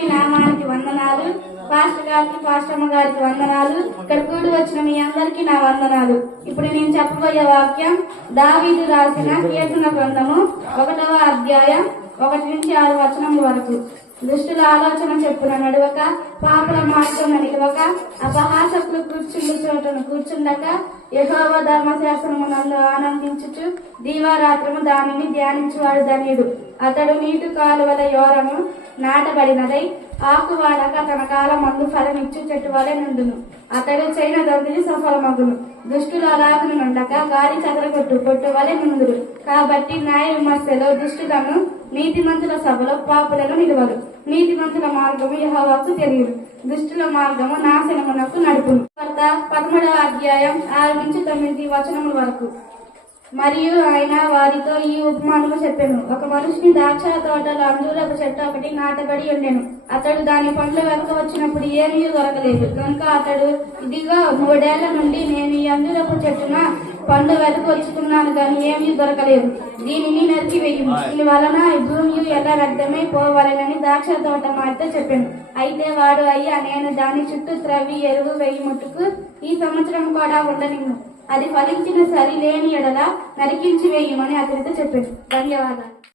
మీ నామానికి వందనాలు పాస్టర్ గారికి పాస్టమ్మ గారికి వందనాలు ఇక్కడ కూడి వచ్చిన మీ అందరికీ నా వందనాలు. ఇప్పుడు నేను చెప్పబోయే వాక్యం దావీదు రాసిన కీర్తన గ్రంథము ఒకటవ అధ్యాయం ఒకటి నుంచి ఆరు వచనముల వరకు. దుష్టుల ఆలోచన చెప్పున నడవక పాపల మార్గం నిలవక అపహాసకులు కూర్చుండు చోటను కూర్చుండక యహోవ ధర్మశాస్త్రమునందు ఆనందించుచు దీవారాత్రము దానిని ధ్యానించువాడు ధన్యుడు. అతడు నీటి కాలువల యోరము నాటబడినదై ఆకు వాడక తన కాలం మందు ఫలమిచ్చు చెట్టు వలె నుండును. అతడు చైన దొంగిలి సఫలమగును. దుష్టులు అలాగును నుండక గాలి చదరగొట్టు పొట్టు వలె నుందురు కాబట్టి న్యాయ విమర్శలో దుష్టులను నీతిమంతుల సభలో పాపులను నిలవరు. నీతిమంతుల మార్గము యహోవాకు తెలియదు. దుష్టుల మార్గము నాశనమునకు నడుపును. పదమూడవ అధ్యాయం ఆరు నుంచి తొమ్మిది వచనముల వరకు. మరియు ఆయన వారితో ఈ ఉపమానము చెప్పాను. ఒక మనిషిని ద్రాక్ష తోటలో అంజూరపు చెట్టు ఒకటి నాటబడి ఉండెను. అతడు దాని పండ్లు వెనక వచ్చినప్పుడు ఏమీ దొరకలేదు. కనుక అతడు ఇదిగో మూడేళ్ళ నుండి నేను ఈ అంజూరపు చెట్టున పండు వెనక వచ్చుకున్నాను కానీ ఏమీ దొరకలేదు. దీనిని నరికి వేయము. దీని వలన భూమి ఎలా వ్యర్థమై పోవాలని ద్రాక్ష తోట మారితే చెప్పాను. అయితే వాడు అయ్యా నేను దాని చుట్టూ త్రవి ఎరువు వేయి ముట్టుకు ఈ సంవత్సరం కూడా ఉండనిమ్ము. అది ఫలించిన సరి లేని ఎడల నరికించి వేయమని అతనితో చెప్పాడు ధన్యవాదాలు.